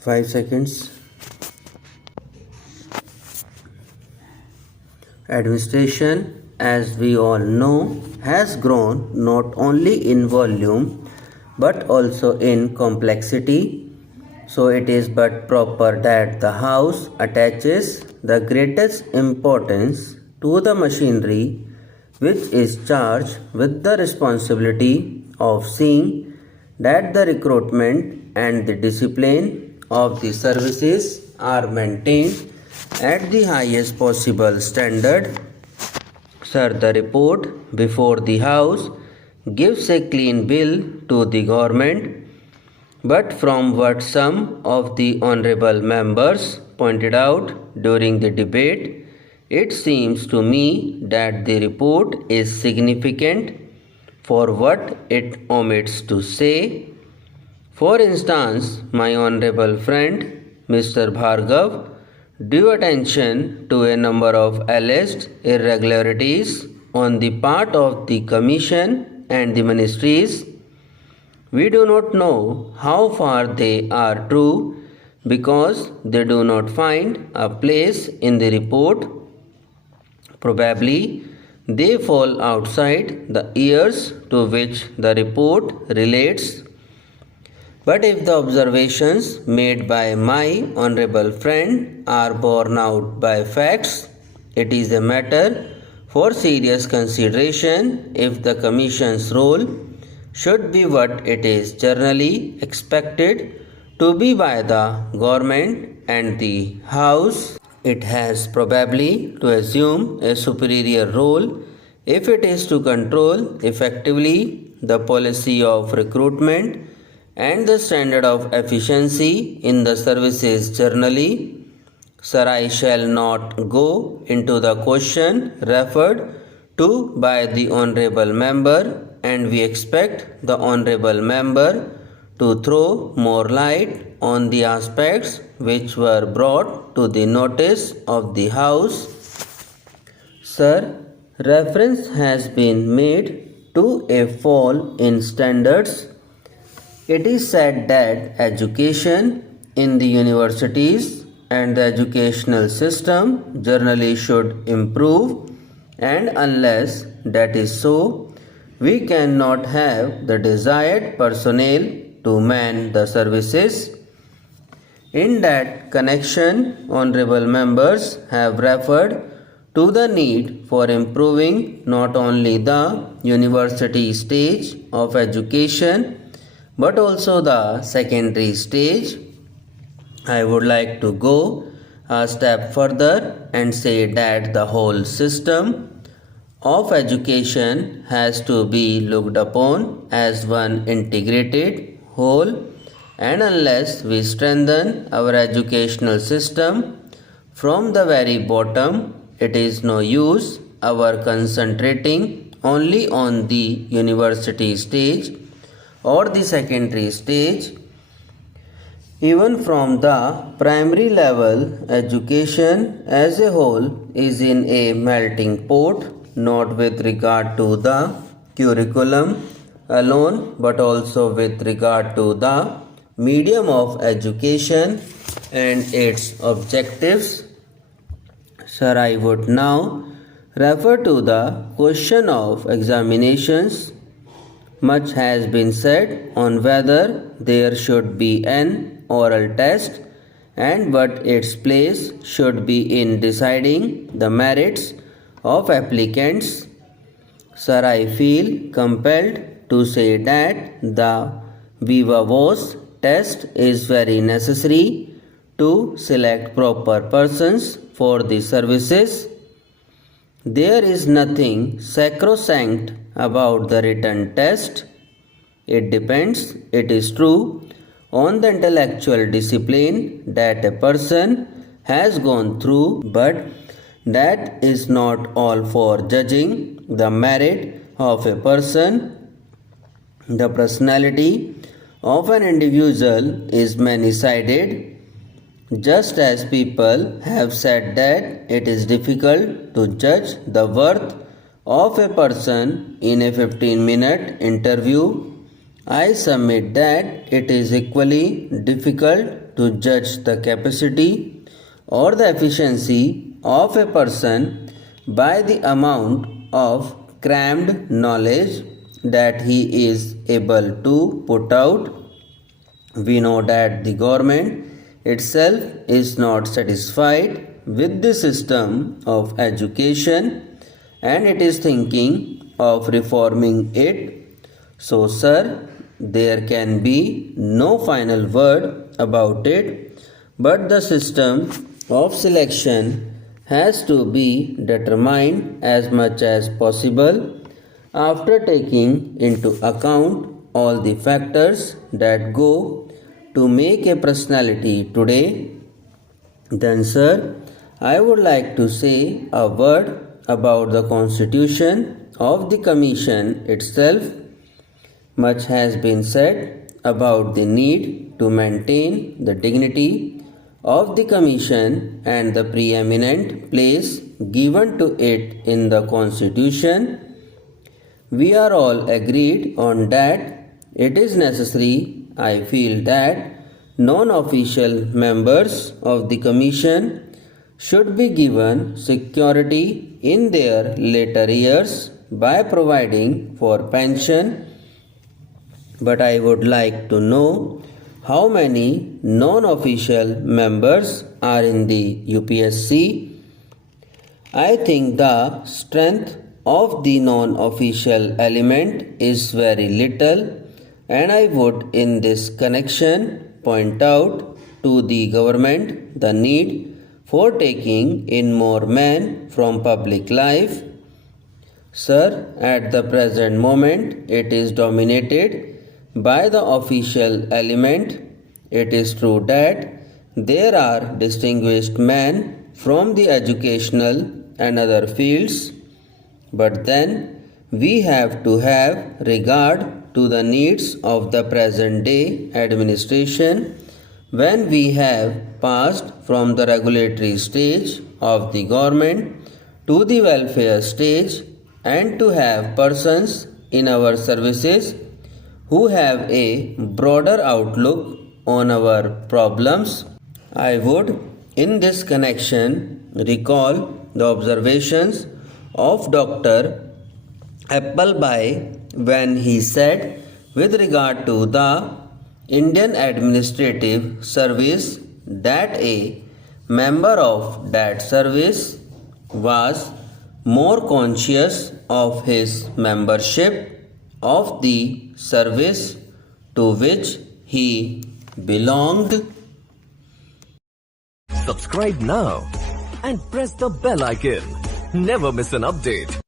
5 seconds. Administration, as we all know, has grown not only in volume but also in complexity. So it is but proper that the House attaches the greatest importance to the machinery which is charged with the responsibility of seeing that the recruitment and the discipline of the services are maintained at the highest possible standard. Sir, the report before the House gives a clean bill to the government, but from what some of the honorable members pointed out during the debate, it seems to me that the report is significant for what it omits to say. For instance, my honorable friend Mr. Bhargav drew attention to a number of alleged irregularities on the part of the Commission and the ministries. We do not know how far they are true because they do not find a place in the report. Probably they fall outside the years to which the report relates. But if the observations made by my honorable friend are borne out by facts, it is a matter for serious consideration if the Commission's role should be what it is generally expected to be by the government and the House. It has probably to assume a superior role if it is to control effectively the policy of recruitment and the standard of efficiency in the services generally. Sir, I shall not go into the question referred to by the honorable member, and we expect the honorable member to throw more light on the aspects which were brought to the notice of the House. Sir, reference has been made to a fall in standards. It is said that education in the universities and the educational system generally should improve, and unless that is so, we cannot have the desired personnel to man the services. In that connection, honorable members have referred to the need for improving not only the university stage of education but also the secondary stage. I would like to go a step further and say that the whole system of education has to be looked upon as one integrated whole, and unless we strengthen our educational system from the very bottom, it is no use our concentrating only on the university stage or the secondary stage. Even from the primary level, education as a whole is in a melting pot, not with regard to the curriculum alone, but also with regard to the medium of education and its objectives. Sir, I would now refer to the question of examinations. Much has been said on whether there should be an oral test and what its place should be in deciding the merits of applicants. Sir, I feel compelled to say that the viva voce test is very necessary to select proper persons for the services. There is nothing sacrosanct about the written test. It depends, it is true, on the intellectual discipline that a person has gone through, but that is not all for judging the merit of a person. The personality of an individual is many-sided. Just as people have said that it is difficult to judge the worth of a person in a 15-minute interview, I submit that it is equally difficult to judge the capacity or the efficiency of a person by the amount of crammed knowledge that he is able to put out. We know that the government itself is not satisfied with the system of education and it is thinking of reforming it. So, sir, there can be no final word about it, but the system of selection has to be determined as much as possible after taking into account all the factors that go to make a personality today. Then, sir, I would like to say a word about the constitution of the commission itself. Much has been said about the need to maintain the dignity of the commission and the preeminent place given to it in the constitution. We are all agreed on that. It is necessary, I feel, that non-official members of the commission should be given security in their later years by providing for pension. But I would like to know how many non-official members are in the UPSC. I think the strength of the non-official element is very little, and I would in this connection point out to the government the need for taking in more men from public life. Sir, at the present moment it is dominated by the official element. It is true that there are distinguished men from the educational and other fields, but then we have to have regard to the needs of the present day administration when we have passed from the regulatory stage of the government to the welfare stage, and to have persons in our services who have a broader outlook on our problems. I would in this connection recall the observations of Dr. Appleby when he said with regard to the Indian Administrative Service that a member of that service was more conscious of his membership of the service to which he belonged. Subscribe now and press the bell icon. Never miss an update.